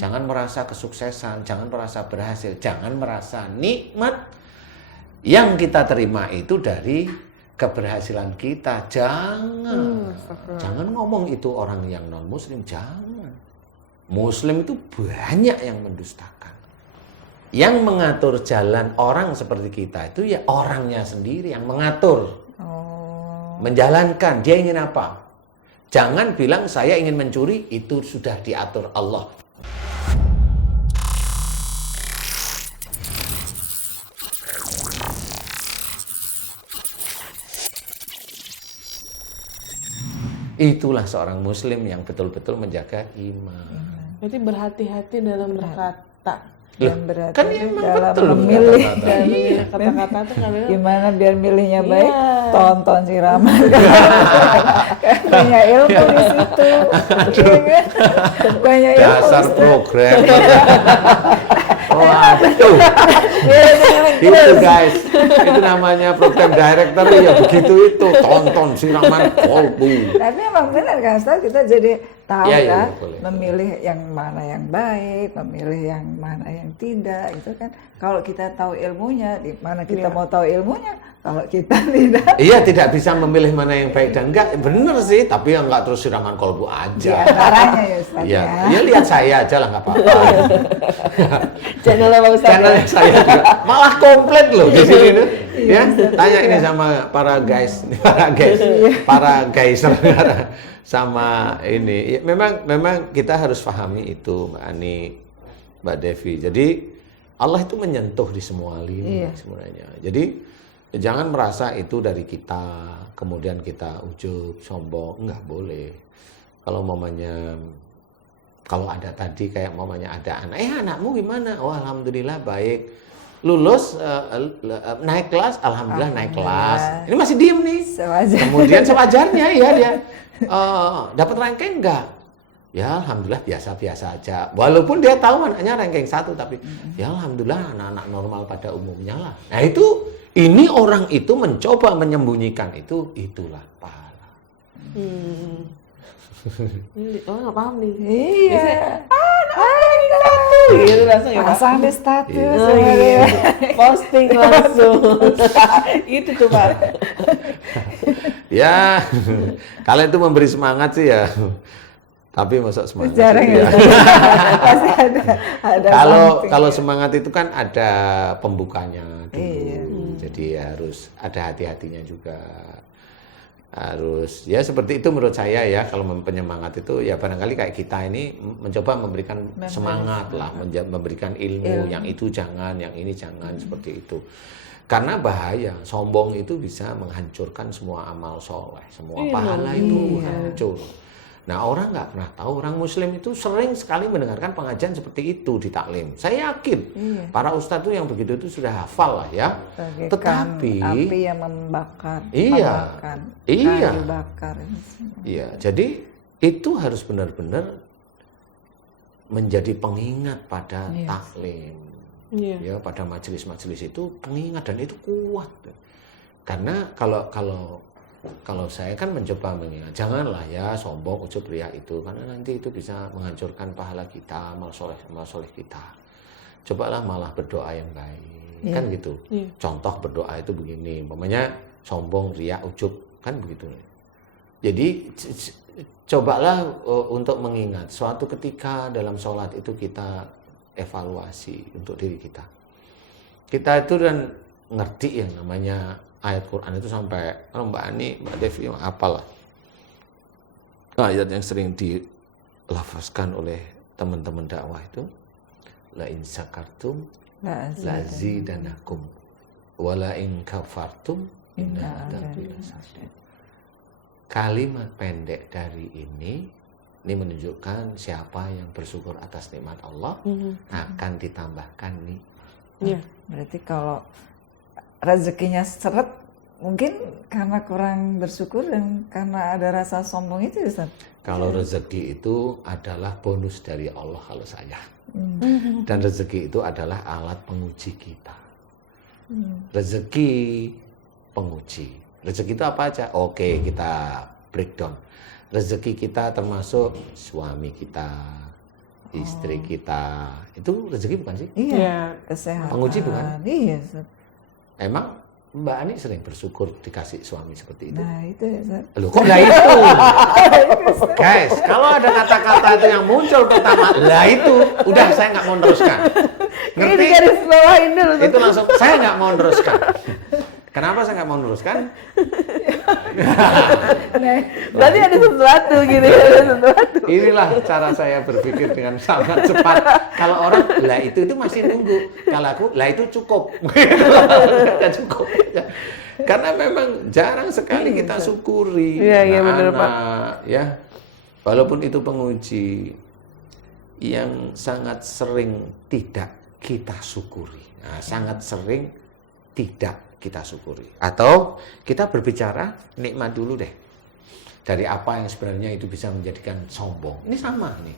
Jangan merasa kesuksesan, jangan merasa berhasil, jangan merasa nikmat yang kita terima itu dari keberhasilan kita. Jangan ngomong itu orang yang non muslim, jangan. Muslim itu banyak yang mendustakan. Yang mengatur jalan orang seperti kita itu ya orangnya sendiri yang mengatur. Menjalankan, dia ingin apa? Jangan bilang saya ingin mencuri, itu sudah diatur Allah. Itulah seorang muslim yang betul-betul menjaga iman. Berarti berhati-hati dalam berkata. Dan berarti Kan emang dalam betul memilih kata-kata. Dan memilih kata-kata tuh kadang gimana biar milihnya baik, Iya. tonton si Rama. Kan banyak ilmu di situ. Iya kan? Banyak ilmu. Dasar program. Waduh. Itu guys, itu namanya program director ya begitu itu. Tonton siraman kolbu. Tapi emang benar kan, Ustaz, kita jadi tahu Ya, ya, kan, boleh. memilih yang mana yang baik, memilih yang mana yang tidak, itu kan. Kalau kita tahu ilmunya, di mana kita mau tahu ilmunya, kalau kita tidak. Iya, tidak bisa memilih mana yang baik dan enggak. Bener sih, tapi ya enggak terus siraman kolbu Di aja. antaranya ya Ustaz Iya, ya. ya lihat saya aja lah nggak apa-apa. channelnya Bang Ustaz. Channelnya saya juga malah komplit loh di sini tuh. Ya, tanya ini sama para guys, para geyser sama ini. Ya, memang kita harus pahami itu, Mbak Ani, Mbak Devi. Jadi Allah itu menyentuh di semua lini sebenarnya. Jadi jangan merasa itu dari kita, kemudian kita ujub, sombong, nggak boleh. Kalau mamanya, kalau ada tadi kayak mamanya ada anak, anakmu gimana? Oh alhamdulillah baik. Lulus, naik kelas, alhamdulillah naik kelas. Ini masih diem nih. Sewajarnya. Kemudian sewajarnya ya dia dapat ranking enggak? Ya alhamdulillah biasa-biasa aja. Walaupun dia tahu anaknya ranking 1, tapi ya alhamdulillah anak-anak normal pada umumnya lah. Nah itu, ini orang itu mencoba menyembunyikan itu, itulah pahala. Ini nggak paham nih. Iya. Gitu langsung ya Pak. Pasang di status. Oh, iya. Posting langsung. Itu tuh Pak. Ya, kalian itu memberi semangat sih ya. Tapi masuk semangat. Jarang itu ya. Pasti ada Kalau semangat itu kan ada pembukanya dulu. Iya. Jadi harus ada hati-hatinya juga. Harus ya seperti itu menurut saya ya. Kalau penyemangat itu ya barangkali kayak kita ini mencoba memberikan semangat lah, memberikan ilmu. Yang itu jangan, yang ini jangan, seperti itu. Karena bahaya, sombong itu bisa menghancurkan semua amal soleh, semua pahala itu hancur. Nah orang nggak pernah tahu, orang muslim itu sering sekali mendengarkan pengajian seperti itu di taklim. Saya yakin para ustadz itu yang begitu itu sudah hafal lah ya. Tetapi api yang membakar, iya, kayu bakar. Iya, jadi itu harus benar-benar menjadi pengingat pada taklim. Ya, pada majelis-majelis itu pengingat, dan itu kuat. Karena kalau saya kan mencoba mengingat, janganlah ya sombong, ujub, riya itu, karena nanti itu bisa menghancurkan pahala kita, amal soleh kita. Cobalah malah berdoa yang baik, kan gitu. Contoh berdoa itu begini, umpamanya sombong, riya, ujub, kan begitu. Jadi cobalah untuk mengingat suatu ketika dalam sholat itu kita evaluasi untuk diri kita. Kita itu dan ngerti yang namanya ayat Quran itu sampai, kalau Mbak Ani, Mbak Devi apalah ayat yang sering dilafazkan oleh teman-teman dakwah itu, la in sakartum la zidanakum wa la in kafartum inna adzabi lasyadid. Kalimat pendek dari ini menunjukkan siapa yang bersyukur atas nikmat Allah akan ditambahkan nikmat. Berarti kalau rezekinya seret, mungkin karena kurang bersyukur dan karena ada rasa sombong itu, Ustaz. Kalau rezeki itu adalah bonus dari Allah kalau saya. Dan rezeki itu adalah alat penguji kita. Rezeki penguji. Rezeki itu apa aja? Oke, kita breakdown. Rezeki kita termasuk suami kita, istri kita. Itu rezeki bukan sih? Iya, kesehatan. Penguji bukan? Iya, Ustaz. Emang Mbak Ani sering bersyukur dikasih suami seperti itu? Nah, itu ya, Ustaz. Loh, kok lah itu? Guys, kalau ada kata-kata itu yang muncul pertama, lah itu, udah saya nggak mau meneruskan. Ngerti? Ini garis bawahin dulu. Itu langsung, saya nggak mau meneruskan. Kenapa saya nggak mau meneruskan? Berarti ada sesuatu gitu ya, ada sesuatu. Inilah cara saya berpikir dengan sangat cepat. Kalau orang, lah itu masih nunggu. Kalau aku, lah itu cukup. Nggak cukup. Karena memang jarang sekali kita syukuri Iya, benar, Pak. ya. Walaupun itu penguji yang sangat sering tidak kita syukuri. Nah, sangat sering tidak kita syukuri. Atau kita berbicara nikmat dulu deh. Dari apa yang sebenarnya itu bisa menjadikan sombong. Ini sama nih.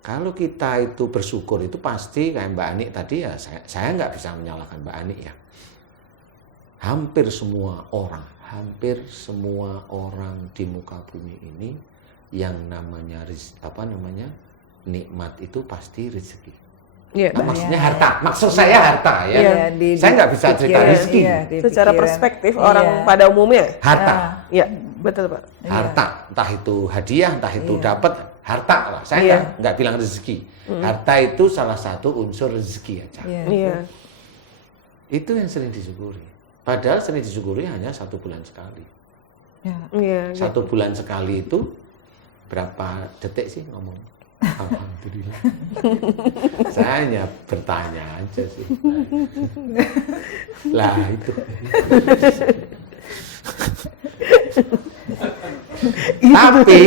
Kalau kita itu bersyukur itu pasti kayak Mbak Ani tadi ya, saya nggak bisa menyalahkan Mbak Ani ya. Hampir semua orang di muka bumi ini yang namanya nikmat itu pasti rezeki. Iya. Nah, maksudnya harta. Maksud saya harta ya. Saya nggak bisa cerita rezeki. Secara perspektif orang pada umumnya. Harta. Iya, betul Pak. Harta, entah itu hadiah, entah itu dapat harta lah. Saya nggak bilang rezeki. Harta itu salah satu unsur rezeki aja. Iya. Itu yang sering disyukuri. Padahal sering disyukuri hanya 1 bulan sekali. Iya. 1 bulan sekali itu berapa detik sih ngomong? Alhamdulillah. Saya hanya bertanya aja sih. Lah itu. Tapi,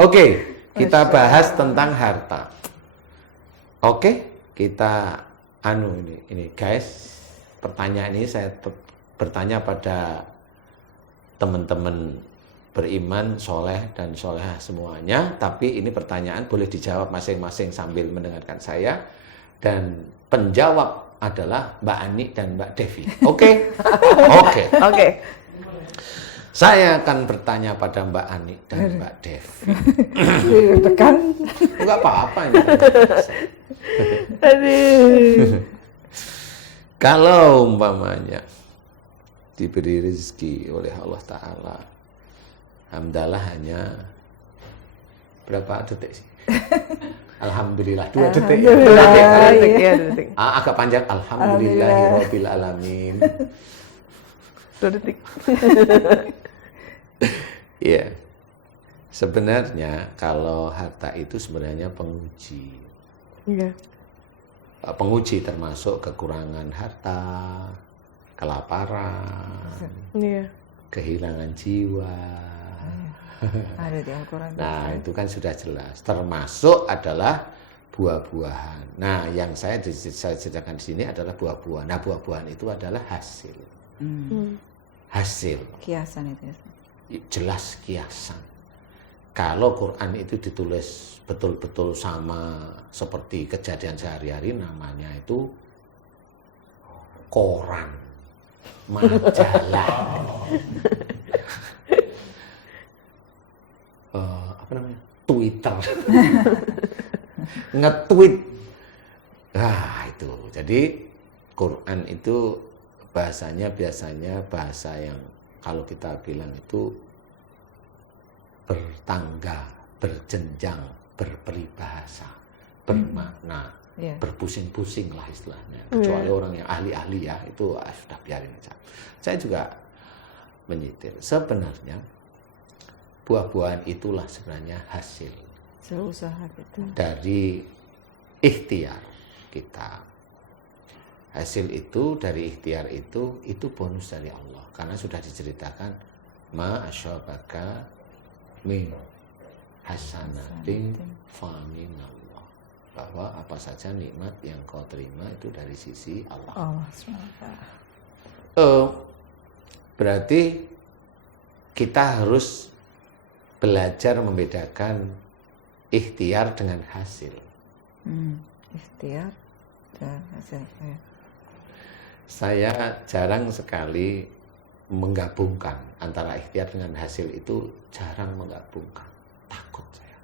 oke, kita bahas tentang harta. Oke, kita ini guys, pertanyaan ini saya bertanya pada teman-teman beriman, soleh dan solehah semuanya. Tapi ini pertanyaan boleh dijawab masing-masing sambil mendengarkan saya. Dan penjawab adalah Mbak Ani dan Mbak Devi. Oke? Oke. Saya akan bertanya pada Mbak Ani dan Mbak Devi. Tekan. Enggak apa-apa ini. Kalau umpamanya diberi rezeki oleh Allah Ta'ala, alhamdulillah hanya berapa detik sih? Alhamdulillah 2 detik. Detik. Agak panjang. Alhamdulillahirabbil alamin. 2 detik. Iya. Sebenarnya kalau harta itu sebenarnya penguji. Iya. Penguji termasuk kekurangan harta, kelaparan, kehilangan jiwa. Ada di Al-Quran. Nah, itu kan sudah jelas. Termasuk adalah buah-buahan. Nah, yang saya ceritakan di sini adalah buah-buahan. Nah, buah-buahan itu adalah hasil. Hasil. Kiasan itu. Jelas kiasan. Kalau Quran itu ditulis betul-betul sama seperti kejadian sehari-hari, namanya itu koran, majalah. Twitter, nge-tweet. Nah itu, jadi Quran itu bahasanya biasanya bahasa yang kalau kita bilang itu bertangga, berjenjang, berperibahasa, bermakna, berpusing-pusing lah istilahnya. Kecuali orang yang ahli-ahli ya, itu sudah biarin aja. Saya juga menyitir. Sebenarnya buah-buahan itulah sebenarnya hasil usaha kita dari ikhtiar kita. Hasil itu dari ikhtiar itu bonus dari Allah, karena sudah diceritakan ma asyabaka min hasanatin fa min Allah, bahwa apa saja nikmat yang kau terima itu dari sisi Allah. Berarti kita harus belajar membedakan ikhtiar dengan hasil. Ikhtiar dan hasil. Saya jarang sekali menggabungkan antara ikhtiar dengan hasil, itu jarang menggabungkan. Takut saya.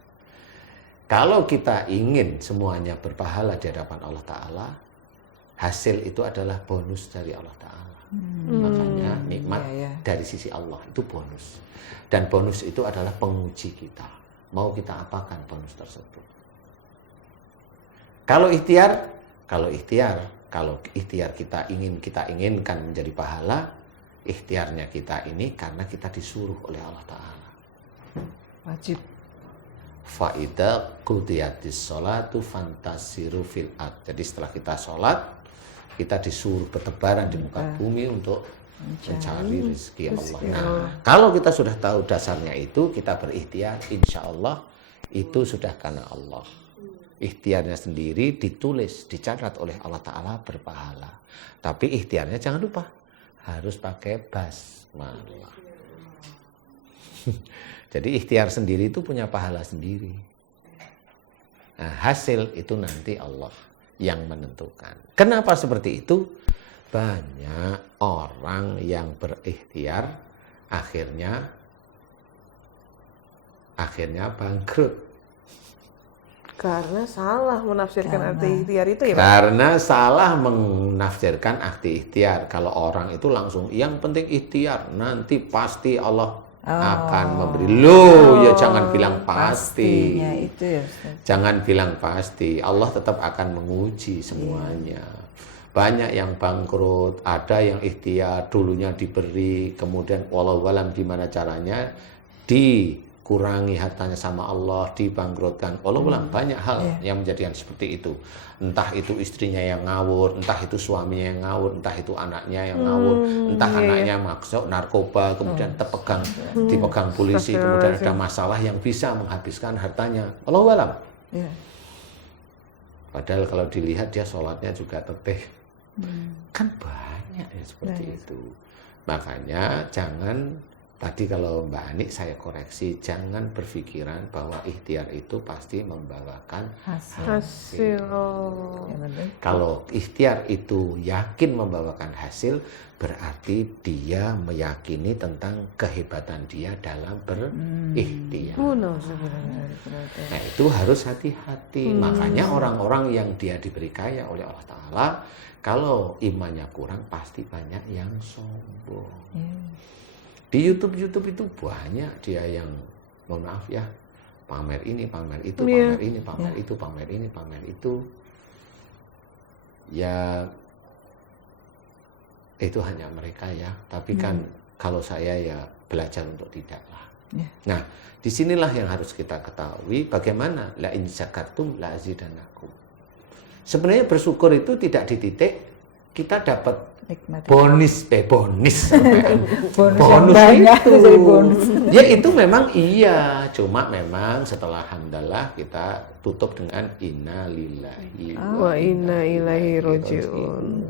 Kalau kita ingin semuanya berpahala di hadapan Allah Ta'ala, hasil itu adalah bonus dari Allah Ta'ala. Makanya nikmat dari sisi Allah itu bonus. Dan bonus itu adalah penguji kita. Mau kita apakan bonus tersebut. Kalau ikhtiar kita inginkan menjadi pahala, ikhtiarnya kita ini karena kita disuruh oleh Allah Ta'ala. Wajib. Fa'idha qudiyatis sholatu fantasiru fil ard. Jadi setelah kita sholat, kita disuruh bertebaran di muka bumi untuk mencari rezeki Allah. Nah, kalau kita sudah tahu dasarnya itu, kita berikhtiar, insya Allah itu sudah karena Allah. Ikhtiarnya sendiri ditulis, dicatat oleh Allah Ta'ala berpahala. Tapi ikhtiarnya jangan lupa, harus pakai basmalah. Jadi ikhtiar sendiri itu punya pahala sendiri. Nah, hasil itu nanti Allah yang menentukan. Kenapa seperti itu? Banyak orang yang berikhtiar akhirnya bangkrut. Karena salah menafsirkan arti ikhtiar itu ya Pak? Karena salah menafsirkan arti ikhtiar. Kalau orang itu langsung yang penting ikhtiar, nanti pasti Allah akan memberi. Ya jangan bilang pasti. Itu ya, jangan bilang pasti. Allah tetap akan menguji semuanya. Banyak yang bangkrut, ada yang ikhtiar, dulunya diberi, kemudian walau alam gimana caranya dikurangi hartanya sama Allah, dibangkrutkan. Walau alam banyak hal yang menjadikan seperti itu. Entah itu istrinya yang ngawur, entah itu suaminya yang ngawur, entah itu anaknya yang ngawur, entah anaknya masuk narkoba, kemudian dipegang polisi, kemudian ada masalah yang bisa menghabiskan hartanya. Wallahu alam. Padahal kalau dilihat dia sholatnya juga teteh. Kan banyak ya seperti itu. Makanya jangan, tadi kalau Mbak Ani saya koreksi, jangan berpikiran bahwa ikhtiar itu pasti membawakan hasil. Kalau ikhtiar itu yakin membawakan hasil, berarti dia meyakini tentang kehebatan dia dalam berikhtiar. Nah itu harus hati-hati. Makanya orang-orang yang dia diberi kaya oleh Allah Ta'ala, kalau imannya kurang pasti banyak yang sombong. Di YouTube itu banyak dia yang, mohon maaf ya, pamer ini, pamer itu, pamer ini, pamer itu, pamer ini, pamer itu. Ya, itu hanya mereka ya. Tapi kan kalau saya ya belajar untuk tidak lah. Nah, disinilah yang harus kita ketahui bagaimana la in syakartum la azidannakum. Sebenarnya bersyukur itu tidak di titik kita dapat bonus bonus itu ya itu memang iya, cuma memang setelah alhamdulillah kita tutup dengan inna lillahi wa inna ilaihi rajiun.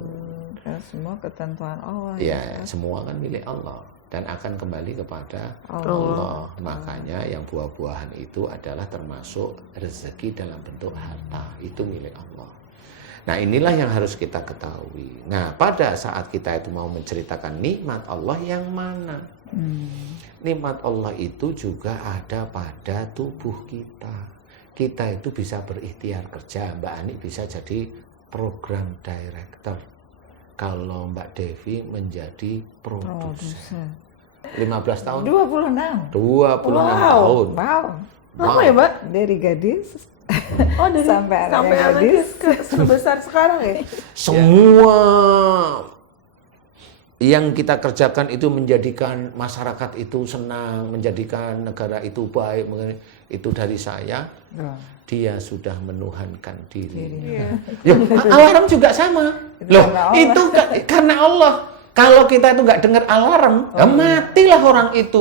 Semua ketentuan Allah ya, semua kan milik Allah dan akan kembali kepada Allah. Makanya yang buah-buahan itu adalah termasuk rezeki dalam bentuk harta, itu milik Allah. Nah inilah yang harus kita ketahui. Nah pada saat kita itu mau menceritakan nikmat Allah yang mana? Nikmat Allah itu juga ada pada tubuh kita. Kita itu bisa berikhtiar kerja. Mbak Ani bisa jadi program director. Kalau Mbak Devi menjadi produser. 15 tahun? 26 tahun. Lama ya Mbak? Dari gadis sampai anaknya sebesar sekarang ya? Semua yang kita kerjakan itu menjadikan masyarakat itu senang, menjadikan negara itu baik, itu dari saya. Dia sudah menuhankan diri. Alarm juga sama. Loh, itu karena Allah. Kalau kita itu nggak dengar alarm, matilah orang itu.